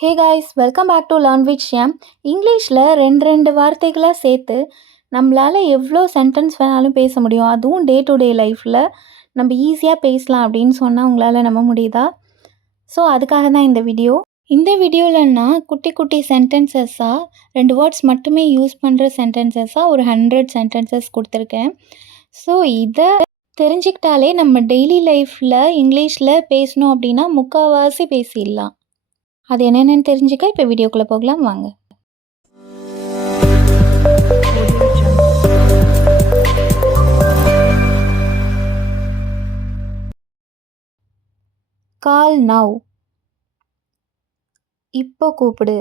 Hey guys, welcome back to learn with Shyam. இங்கிலீஷில் ரெண்டு வார்த்தைகளாக சேர்த்து நம்மளால் எவ்வளோ சென்டென்ஸ் வேணாலும் பேச முடியும். அதுவும் டே டு டே லைஃப்பில் நம்ம ஈஸியாக பேசலாம் அப்படின்னு சொன்னால் உங்களால் நம்ப முடியுதா? ஸோ அதுக்காக தான் இந்த வீடியோ. இந்த வீடியோவில் நான் குட்டி குட்டி சென்டென்சஸாக 2 வேர்ட்ஸ் மட்டுமே யூஸ் பண்ணுற சென்டென்சஸாக ஒரு 100 சென்டென்சஸ் கொடுத்துருக்கேன். ஸோ இதை தெரிஞ்சுக்கிட்டாலே நம்ம டெய்லி லைஃப்பில் இங்கிலீஷில் பேசணும் அப்படின்னா முக்கால்வாசி பேசிடலாம். அது என்னென்னு தெரிஞ்சுக்க இப்போ வீடியோக்குள்ளே போகலாம் வாங்க. கால் நவ், இப்போ கூப்பிடு.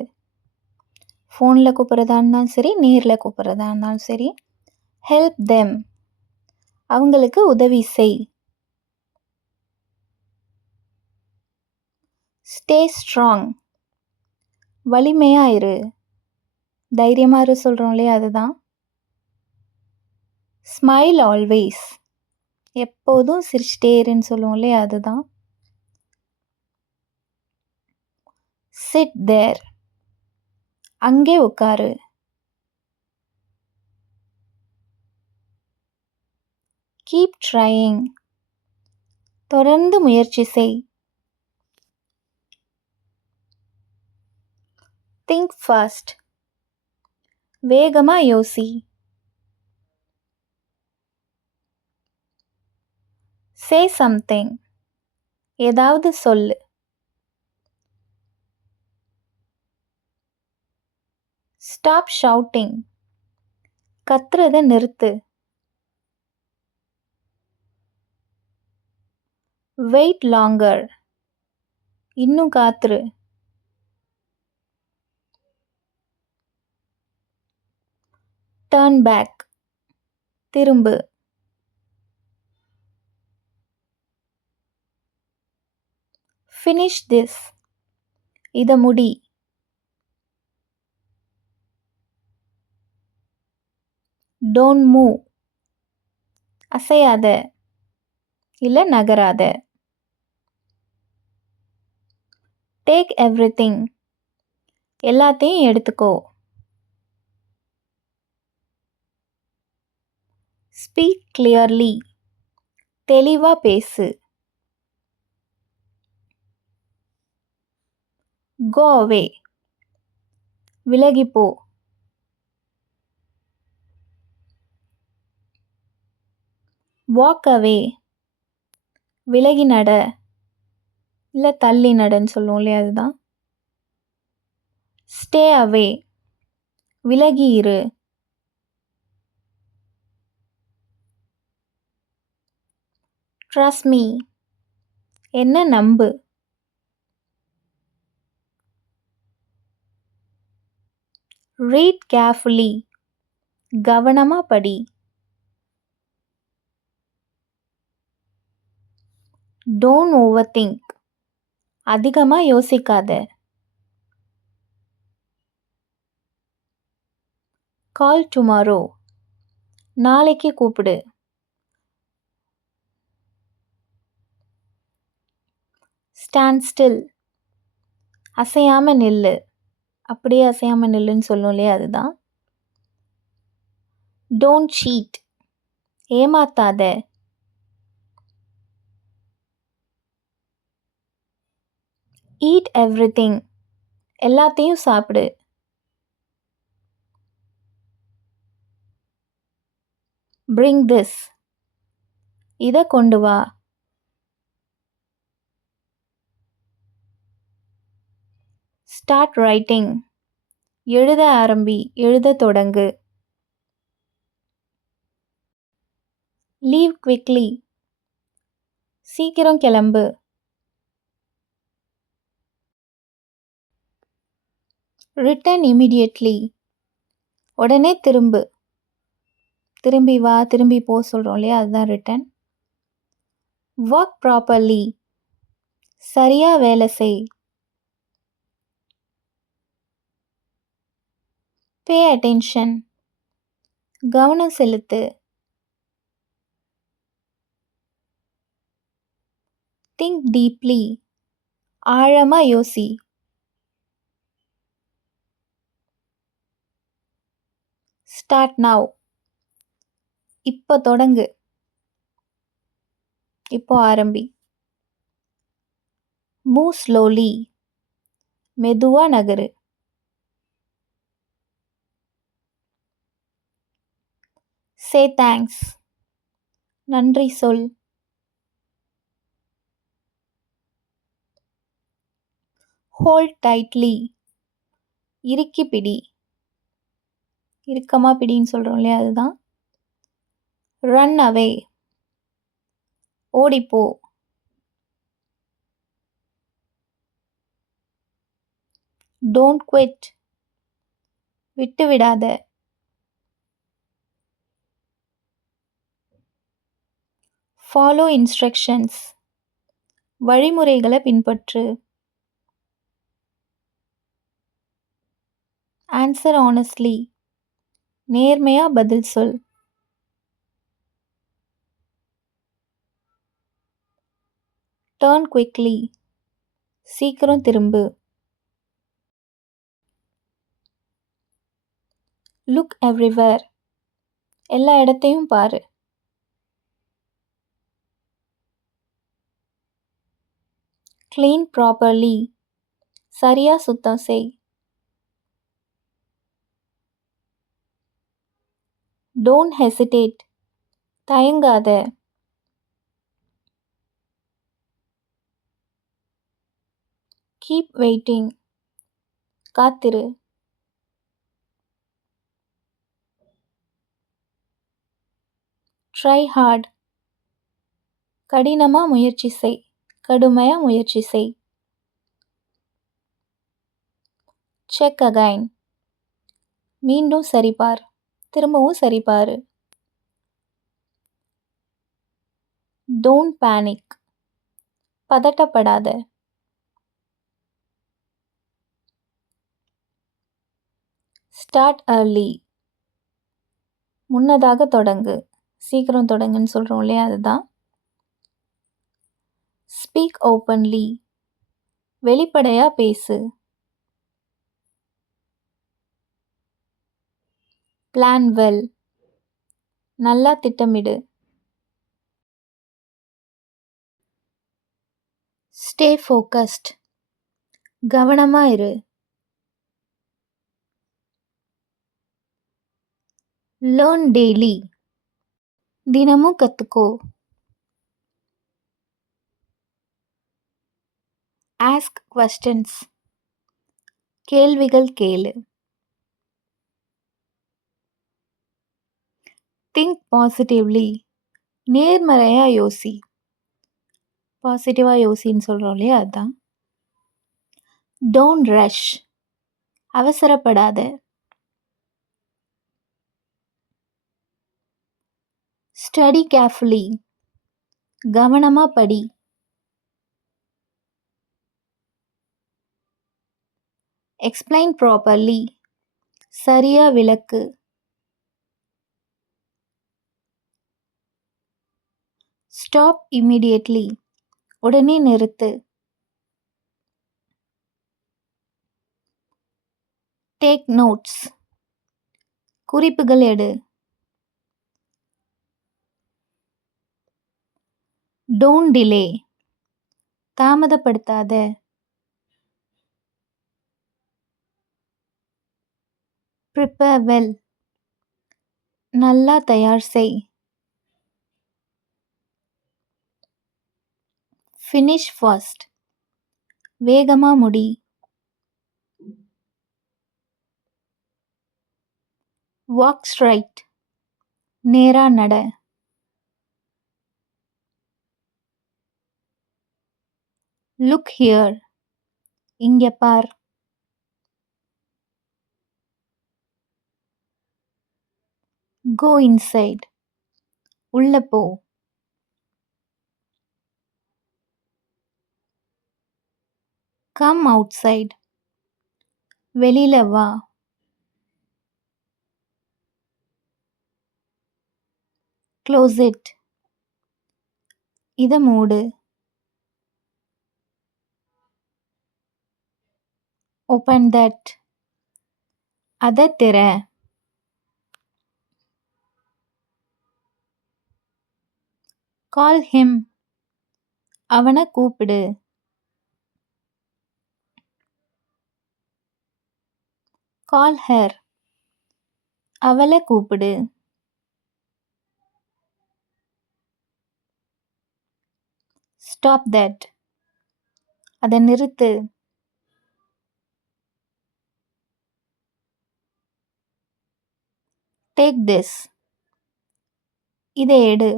ஃபோனில் கூப்பிட்றதா இருந்தாலும் சரி, நேரில் கூப்பிட்றதா இருந்தாலும் சரி. ஹெல்ப் தெம், அவங்களுக்கு உதவி செய். ஸ்டே ஸ்ட்ராங், வலிமையாக இரு, தைரியமாக இரு சொல்கிறோம் இல்லையா, அதுதான். ஸ்மைல் ஆல்வேஸ், எப்போதும் சிரிச்சிட்டே இருன்னு சொல்லுவோம் இல்லையா, அதுதான். சிட் தேர், அங்கே உட்காரு. கீப் ட்ரையிங், தொடர்ந்து முயற்சி செய். திங்க் ஃபாஸ்ட், வேகமாக யோசி. சே சம்திங், ஏதாவது சொல்லு. ஸ்டாப் ஷவுட்டிங், கத்துறதை நிறுத்து. வெயிட் லாங்கர், இன்னும் காத்துரு. டர்ன் பேக், திரும்பு. ஃபினிஷ் திஸ், இதை முடி. டோன்ட் மூவ், அசையாத இல்லை நகராத. டேக் எவ்ரிதிங், எல்லாத்தையும் எடுத்துக்கோ. ஸ்பீக் கிளியர்லி, தெளிவாக பேசு. கோ அவே, விலகிப்போ. வாக் அவே, விலகி நட இல்லை தள்ளி நடன்னு சொல்லுவோம் இல்லையா, அதுதான். ஸ்டே அவே, விலகி இரு. ட்ரஸ்ட் மீ, என்ன நம்பு. ரீட் கேர்ஃபுல்லி, கவனமாக படி. டோன்ட் ஓவர் திங்க், அதிகமாக யோசிக்காத. கால் டுமாரோ, நாளைக்கு கூப்பிடு. ஸ்டாண்ட் ஸ்டில், அசையாமல் நில்லு. அப்படியே அசையாமல் நில்லுன்னு சொல்லும் இல்லையா, அதுதான். டோன்ட் சீட், ஏமாத்தாத. ஈட் எவ்ரிதிங், எல்லாத்தையும் சாப்பிடு. பிரிங் திஸ், இதை கொண்டு வா. ஸ்டார்ட் ரைட்டிங், எழுத ஆரம்பி, எழுத தொடங்கு. லீவ் குவிக்லி, சீக்கிரம் கிளம்பு. ரிட்டர்ன் இமிடியட்லி, உடனே திரும்பு. திரும்பி வா, திரும்பி போ சொல்கிறோம் இல்லையா, அதுதான் ரிட்டர்ன். ஒர்க் ப்ராப்பர்லி, சரியாக வேலை செய். பே அட்டென்ஷன், கவனம் செலுத்து. திங்க் டீப்லி, ஆழமாக யோசி. Start now. இப்போ தொடங்கு. இப்போ ஆரம்பி. Move slowly. மெதுவா நகரு. Say thanks. நன்றி சொல். Hold tightly. இறுக்கி பிடி. இறுக்கமாக பிடின்னு சொல்கிறோம் இல்லையா, அதுதான். Run away. ஓடிப்போ. Don't quit. விட்டு விடாத. Follow instructions. வழிமுறைகளை பின்பற்று. Answer honestly. நேர்மையா பதில் சொல். Turn quickly. சீக்கிரம் திரும்பு. Look everywhere. எல்லா இடத்தையும் பாரு. Clean properly. சரியா சுத்தம் செய். Don't hesitate. தயங்காத. Keep waiting. காத்திரு. Try hard. கடினமாக முயற்சி செய். கடுமையாக முயற்சி செய். Check again. மீண்டும் சரிபார். திரும்பவும் சரிபாரு. Don't panic. பதட்டப்படாத. Start early. முன்னதாக தொடங்கு. சீக்கிரம் தொடங்குன்னு சொல்கிறோம் இல்லையா, அதுதான். Speak openly. வெளிப்படையாக பேசு. Plan well. நல்லா திட்டமிடு. Stay focused. கவனமாக இரு. Learn daily. தினமும் கற்றுக்கோ. Ask questions. கேள்விகள் கேளு. Think positively. நேர்மறையாக யோசி. பாசிட்டிவாக யோசின்னு சொல்கிறோம் இல்லையா, அதுதான். Don't rush. அவசரப்படாத. Study carefully. கவனமாக படி. Explain properly. சரியா விளக்கு. Stop immediately. உடனே நிறுத்து. Take notes. குறிப்புகள் எடு. Don't delay. தாமதப்படுத்தாத. Prepare well. நல்லா தயார் செய். Finish fast. வேகமாக முடி. Walk straight. நேரா நட. Look here. இங்கே பார். Go inside. உள்ள போ. Come outside. வெளியில வா. Close it. இதை மூடு. Open that. அதை திற. Call him. அவனை கூப்பிடு. Call her. அவளை கூப்பிடு. Stop that. அதை நிறுத்து. Take this. இதை எடு.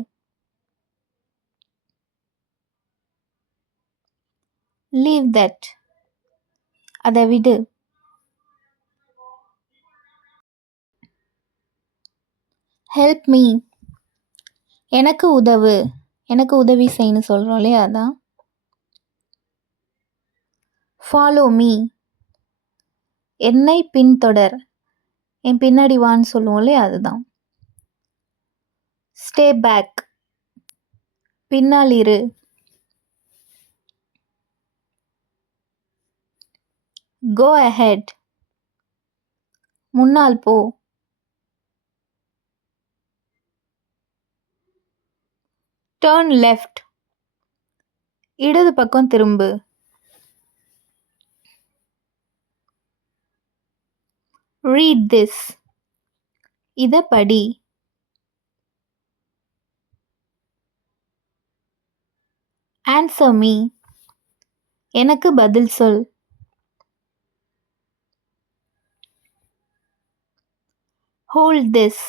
Leave that. அதை விடு. Help me. எனக்கு உதவு. எனக்கு உதவி செய்யன்னு சொல்கிறோம் இல்லையா, அதான். Follow me. என்னை பின்தொடர். என் பின்னாடி வான்னு சொல்லுவோம் இல்லையா, அதுதான். Stay back. பின்னால் இரு. Go ahead. முன்னால் போ. Turn left. இடது பக்கம் திரும்பு. Read this. இதை படி. Answer me. எனக்கு பதில் சொல். Hold this.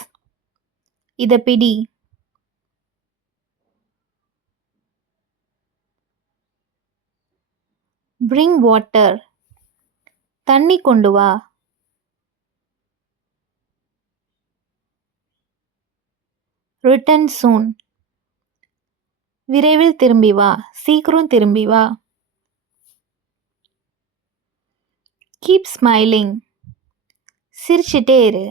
இதை பிடி. Bring water. தண்ணி கொண்டு வா. Return soon. விரைவில் திரும்பி வா. சீக்கிரம் திரும்பி வா. Keep smiling. சிரிச்சிட்டே இரு.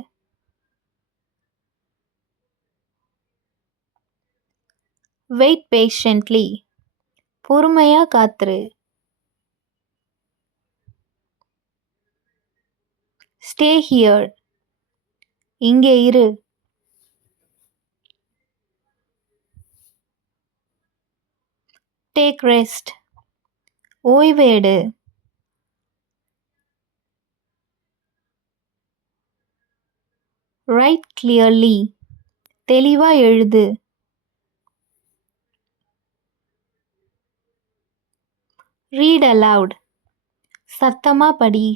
Wait patiently. பொறுமையா காத்துரு. Stay here. இங்கே இரு. Take rest. ஓய்வு எடு. Write clearly. தெளிவா எழுது. Read aloud. சத்தமா படி.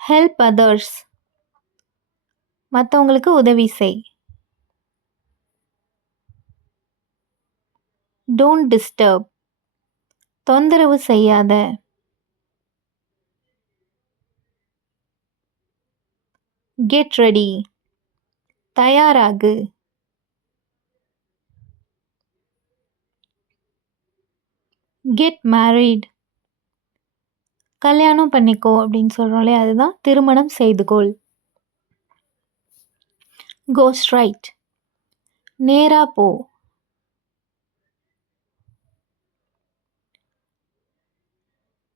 Help others. மற்றவங்களுக்கு உதவி செய். Don't disturb. தொந்தரவு செய்யாத. Get ready. தயாராகு. Get married. கல்யாணம் பண்ணிக்கோ அப்படின்னு சொல்கிறோம்லே, அதுதான் திருமணம் செய்துகொள். கோ ஸ்ட்ரைட். நேரா போ.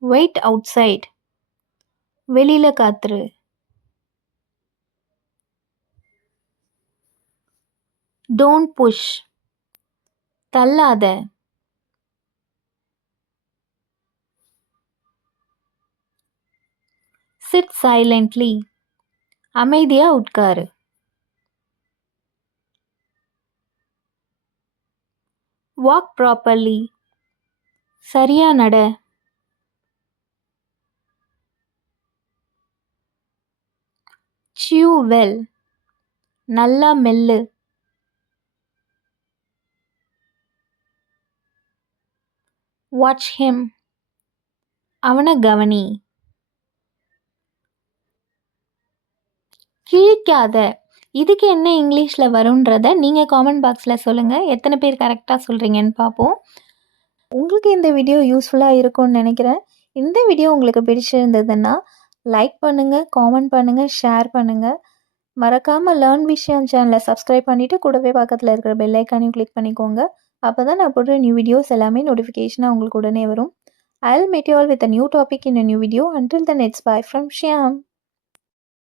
Wait outside. வெளியில் காத்துரு. Don't push. தள்ளாத. Sit silently. அமைதியா உட்காரு. Walk properly. சரியா நட. Chew well. நல்லா மெல்லு. Watch him. அவனை கவனி. கிழிக்காத. இதுக்கு என்ன இங்கிலீஷில் வரும்ன்றத நீங்கள் காமெண்ட் பாக்ஸில் சொல்லுங்கள். எத்தனை பேர் கரெக்டாக சொல்கிறீங்கன்னு பார்ப்போம். உங்களுக்கு இந்த வீடியோ யூஸ்ஃபுல்லாக இருக்கும்னு நினைக்கிறேன். இந்த வீடியோ உங்களுக்கு பிடிச்சிருந்ததுன்னா லைக் பண்ணுங்கள், காமெண்ட் பண்ணுங்கள், ஷேர் பண்ணுங்கள். மறக்காமல் லேர்ன் விஷயம் சேனலை சப்ஸ்கிரைப் பண்ணிவிட்டு கூடவே பக்கத்தில் இருக்கிற பெல் ஐக்கானையும் கிளிக் பண்ணிக்கோங்க. அப்போ தான் நான் போடுற நியூ வீடியோஸ் எல்லாமே நோட்டிஃபிகேஷனாக உங்களுக்கு உடனே வரும். I'll meet you all with a new topic in a new video. Until then, it's bye from Shyam.